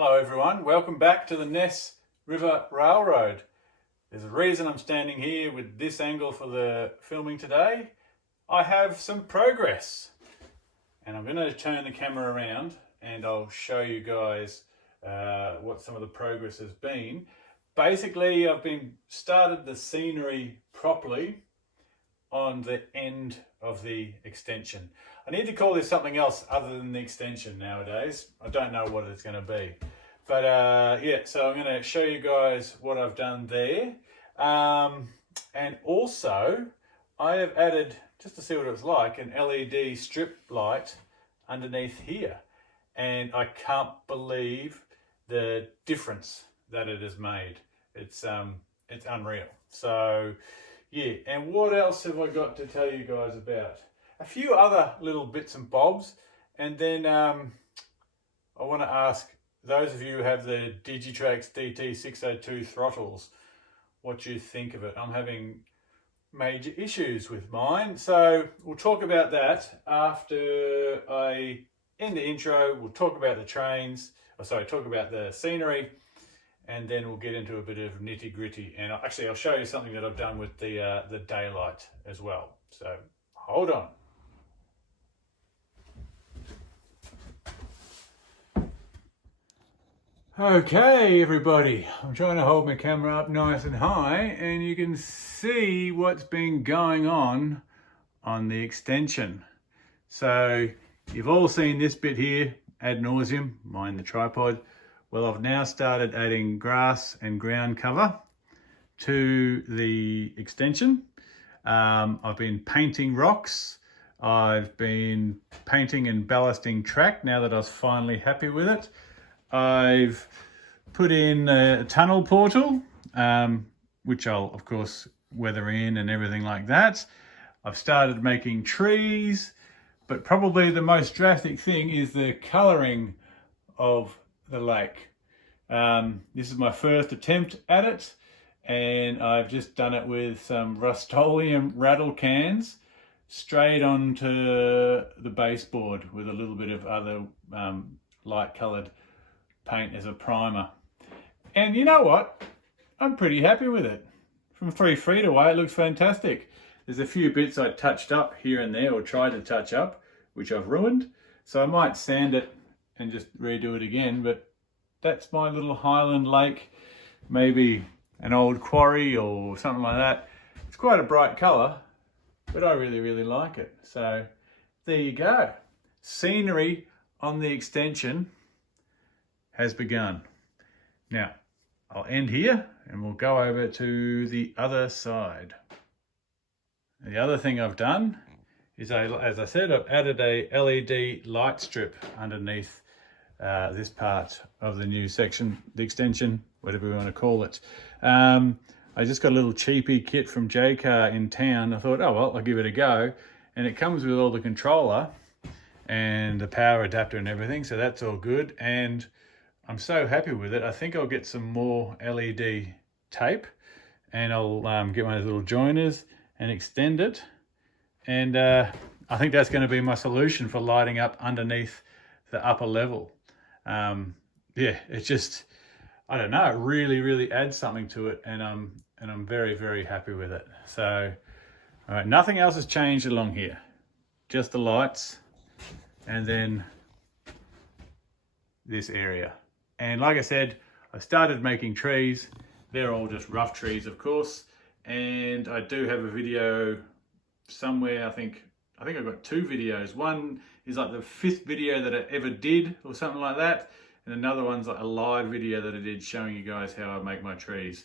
Hello everyone, welcome back to the Ness River Railroad. There's a reason I'm standing here with this angle for the filming today. I have some progress and I'm going to turn the camera around and I'll show you guys what some of the progress has been. Basically, I've started the scenery properly on the end of the extension. I need to call this something else other than the extension nowadays. I don't know what it's going to be. But yeah, so I'm going to show you guys what I've done there. And also, I have added, just to see what it was like, an LED strip light underneath here. And I can't believe the difference that it has made. It's unreal. So yeah, and what else have I got to tell you guys about? A few other little bits and bobs, and then I want to ask those of you who have the Digitrax DT602 throttles, what you think of it. I'm having major issues with mine, so we'll talk about that after I end the intro. We'll talk about the trains, talk about the scenery, and then we'll get into a bit of nitty gritty. And actually, I'll show you something that I've done with the daylight as well. So hold on. Okay, everybody, I'm trying to hold my camera up nice and high, and you can see what's been going on the extension. So you've all seen this bit here ad nauseum, mind the tripod. Well, I've now started adding grass and ground cover to the extension. I've been painting rocks. I've been painting and ballasting track now that I was finally happy with it. I've put in a tunnel portal, which I'll of course weather in and everything like that. I've started making trees, but probably the most drastic thing is the colouring of the lake. This is my first attempt at it, and I've just done it with some Rust-Oleum rattle cans straight onto the baseboard with a little bit of other light coloured paint as a primer. And you know what? I'm pretty happy with it. From 3 feet away, it looks fantastic. There's a few bits I touched up here and there, or tried to touch up, which I've ruined. So I might sand it and just redo it again, but that's my little Highland Lake, maybe an old quarry or something like that. It's quite a bright colour, but I really, really like it. So there you go. Scenery on the extension has begun. Now, I'll end here and we'll go over to the other side. The other thing I've done is, as I said, I've added a LED light strip underneath this part of the new section, the extension, whatever we want to call it. I just got a little cheapy kit from J-Car in town. I thought, oh well, I'll give it a go. And it comes with all the controller and the power adapter and everything, so that's all good. And I'm so happy with it. I think I'll get some more LED tape and I'll get one of those little joiners and extend it. And I think that's going to be my solution for lighting up underneath the upper level. Yeah, it's just, I don't know, it really, really adds something to it, and I'm very, very happy with it. So, all right, nothing else has changed along here, just the lights, and then this area. And like I said, I started making trees. They're all just rough trees, of course. And I do have a video somewhere. I think I've got 2 videos. One is like the 5th video that I ever did, or something like that. And another one's like a live video that I did showing you guys how I make my trees.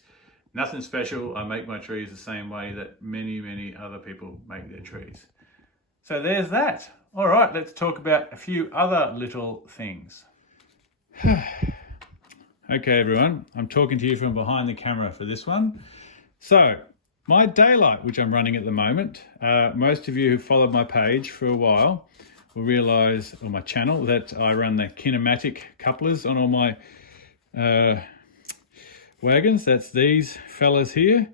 Nothing special. I make my trees the same way that many, many other people make their trees. So there's that. All right, let's talk about a few other little things. Okay, everyone, I'm talking to you from behind the camera for this one. So, my daylight, which I'm running at the moment, most of you who followed my page for a while will realise, or my channel, that I run the kinematic couplers on all my wagons. That's these fellas here.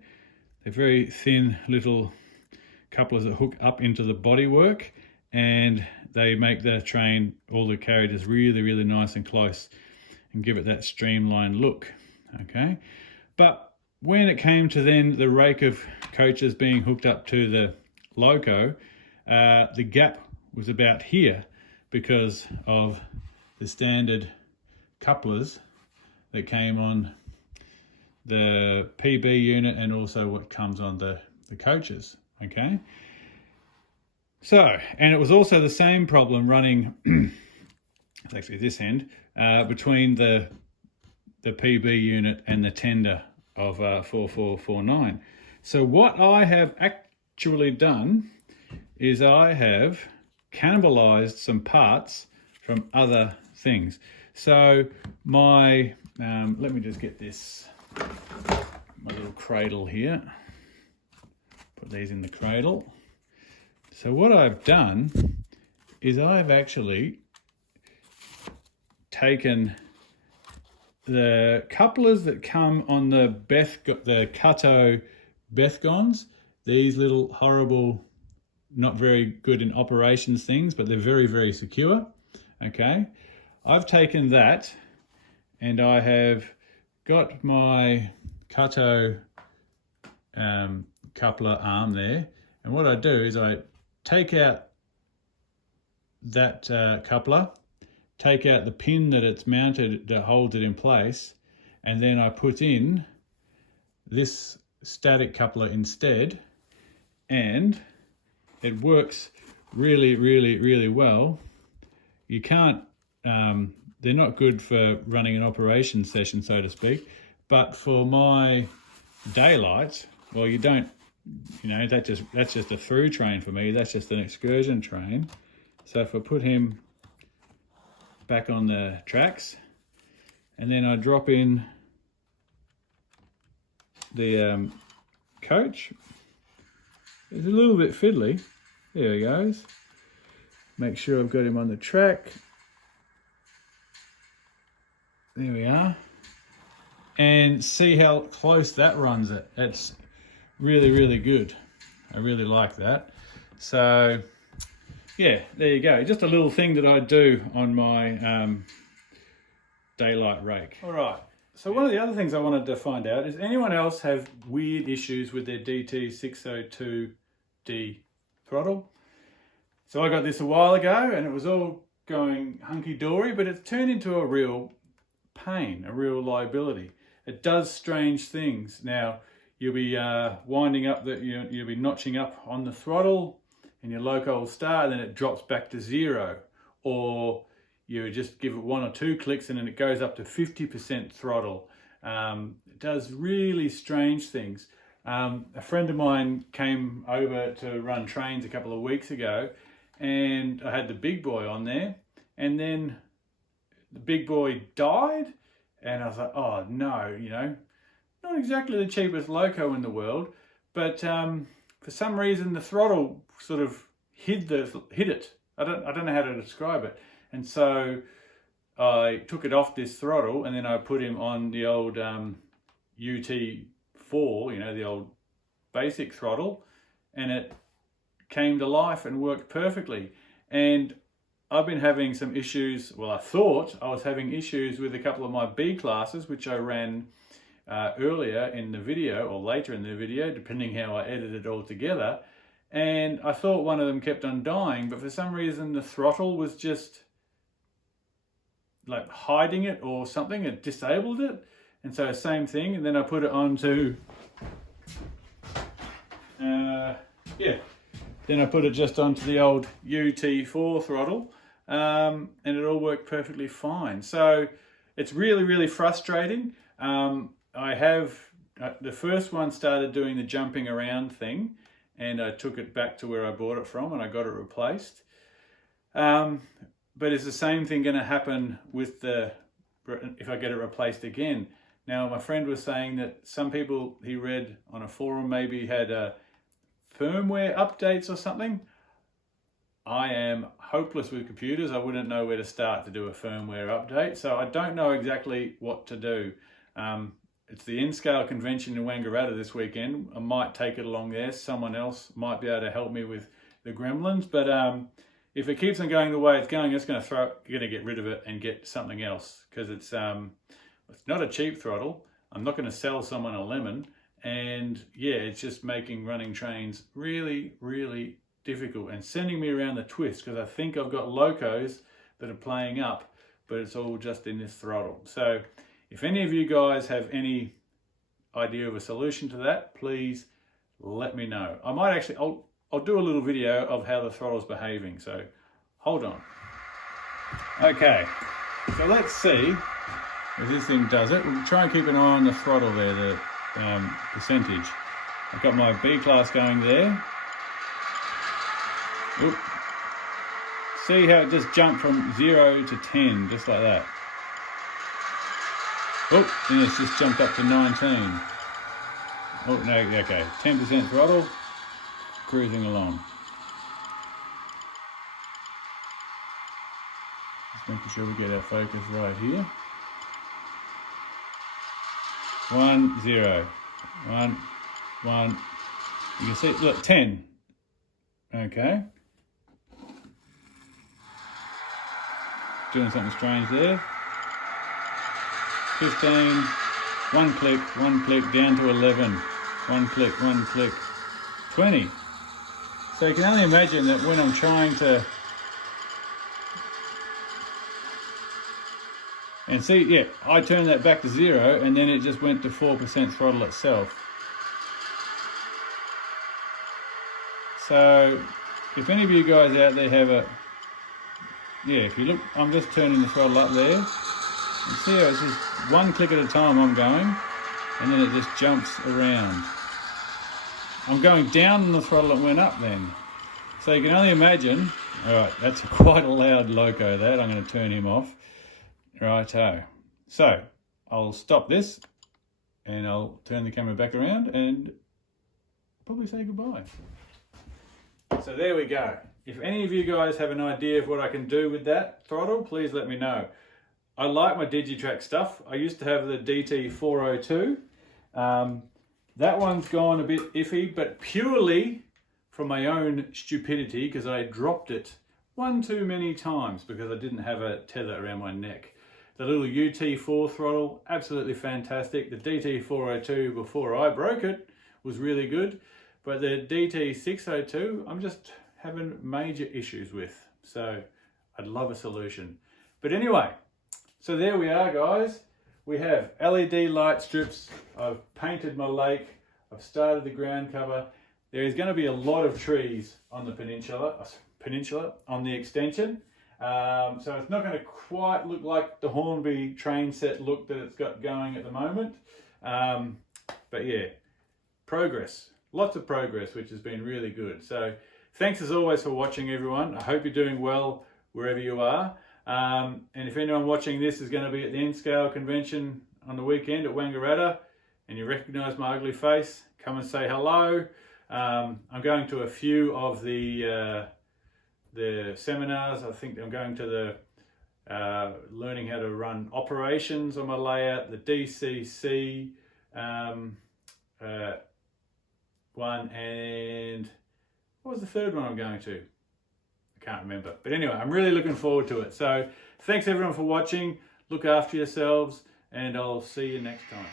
They're very thin little couplers that hook up into the bodywork, and they make the train, all the carriages, really, really nice and close. and give it that streamlined look, okay? But when it came to then the rake of coaches being hooked up to the loco, the gap was about here because of the standard couplers that came on the PB unit and also what comes on the coaches, okay? So, and it was also the same problem running, it's actually this end, between the PB unit and the tender of 4449. So what I have actually done is I have cannibalized some parts from other things. So my, let me just get this, my little cradle here. Put these in the cradle. So what I've done is I've actually taken the couplers that come on the Cutto Bethgons, these little horrible, not very good in operations things, but they're very, very secure, okay? I've taken that and I have got my Cutto coupler arm there, and what I do is I take out that coupler, take out the pin that it's mounted that holds it in place, and then I put in this static coupler instead, and it works really, really, really well. You can't, they're not good for running an operation session, so to speak, but for my daylight, well, you don't, you know, that's just a through train for me. That's just an excursion train. So if I put him back on the tracks, and then I drop in the coach, it's a little bit fiddly. There he goes. Make sure I've got him on the track. There we are. And see how close that runs it. It's really, really good. I really like that. So yeah, there you go. Just a little thing that I do on my daylight rake. All right. So one of the other things I wanted to find out is, anyone else have weird issues with their DT602D throttle? So I got this a while ago and it was all going hunky-dory, but it's turned into a real pain, a real liability. It does strange things. Now, you'll be winding up, you'll be notching up on the throttle and your loco will start, and then it drops back to 0. Or you just give it 1 or 2 clicks and then it goes up to 50% throttle. It does really strange things. A friend of mine came over to run trains a couple of weeks ago, and I had the big boy on there, and then the big boy died, and I was like, oh no, you know, not exactly the cheapest loco in the world, but for some reason the throttle sort of hid it. I don't know how to describe it. And so I took it off this throttle, and then I put him on the old UT4, you know, the old basic throttle, and it came to life and worked perfectly. And I've been having some issues, well, I thought I was having issues with a couple of my B classes, which I ran earlier in the video, or later in the video, depending how I edited it all together. And I thought one of them kept on dying, but for some reason the throttle was just like hiding it or something. It disabled it. And so same thing. And then I put it onto, then I put it just onto the old UT4 throttle, and it all worked perfectly fine. So it's really, really frustrating. I have, the first one started doing the jumping around thing, and I took it back to where I bought it from and I got it replaced. But is the same thing going to happen with if I get it replaced again? Now, my friend was saying that some people he read on a forum maybe had firmware updates or something. I am hopeless with computers. I wouldn't know where to start to do a firmware update, so I don't know exactly what to do. It's the N-Scale convention in Wangaratta this weekend. I might take it along there. Someone else might be able to help me with the gremlins, but if it keeps on going the way it's going, it's going to get rid of it and get something else, because it's not a cheap throttle. I'm not going to sell someone a lemon, and yeah, it's just making running trains really, really difficult and sending me around the twist, because I think I've got locos that are playing up, but it's all just in this throttle. So if any of you guys have any idea of a solution to that, please let me know. I might actually, I'll do a little video of how the throttle's behaving, so hold on. Okay, so let's see if this thing does it. We'll try and keep an eye on the throttle there, the percentage. I've got my B class going there. Oop. See how it just jumped from 0 to 10, just like that. Oh, and it's just jumped up to 19. Oh, no, okay, 10% throttle, cruising along. Just making sure we get our focus right here. 1, 0, 1, 1. You can see, look, 10. Okay. Doing something strange there. 15, one click, down to 11. One click, 20. So you can only imagine that when I'm trying to, and see, yeah, I turned that back to 0 and then it just went to 4% throttle itself. So if any of you guys out there have a, yeah, if you look, I'm just turning the throttle up there. And see how it's just one click at a time I'm going, and then it just jumps around. I'm going down on the throttle, it went up then. So you can only imagine, all right, that's quite a loud loco that, I'm going to turn him off. Righto. So I'll stop this and I'll turn the camera back around and probably say goodbye. So there we go. If any of you guys have an idea of what I can do with that throttle, please let me know. I like my Digitrack stuff. I used to have the DT402. That one's gone a bit iffy, but purely from my own stupidity, because I dropped it one too many times because I didn't have a tether around my neck. The little UT4 throttle, absolutely fantastic. The DT402, before I broke it, was really good. But the DT602, I'm just having major issues with. So I'd love a solution. But anyway, so there we are, guys. We have LED light strips. I've painted my lake. I've started the ground cover. There is going to be a lot of trees on the peninsula on the extension. So it's not going to quite look like the Hornby train set look that it's got going at the moment. But yeah, progress. Lots of progress, which has been really good. So thanks as always for watching, everyone. I hope you're doing well wherever you are. And if anyone watching this is going to be at the N-Scale convention on the weekend at Wangaratta and you recognise my ugly face, come and say hello. I'm going to a few of the seminars. I think I'm going to the learning how to run operations on my layout, the DCC one, and what was the third one I'm going to? I can't remember. But anyway, I'm really looking forward to it. So thanks everyone for watching. Look after yourselves, and I'll see you next time.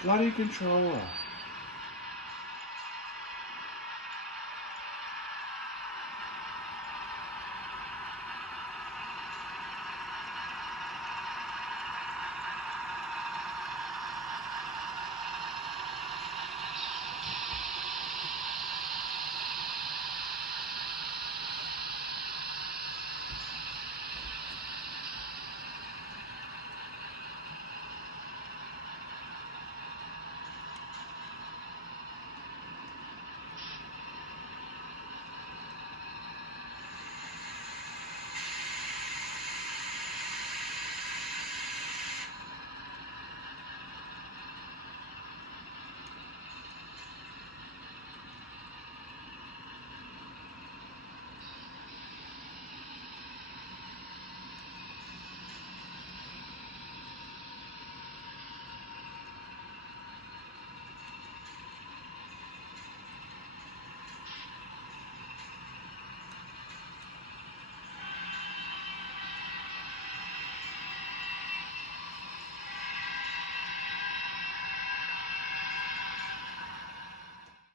bloody controller.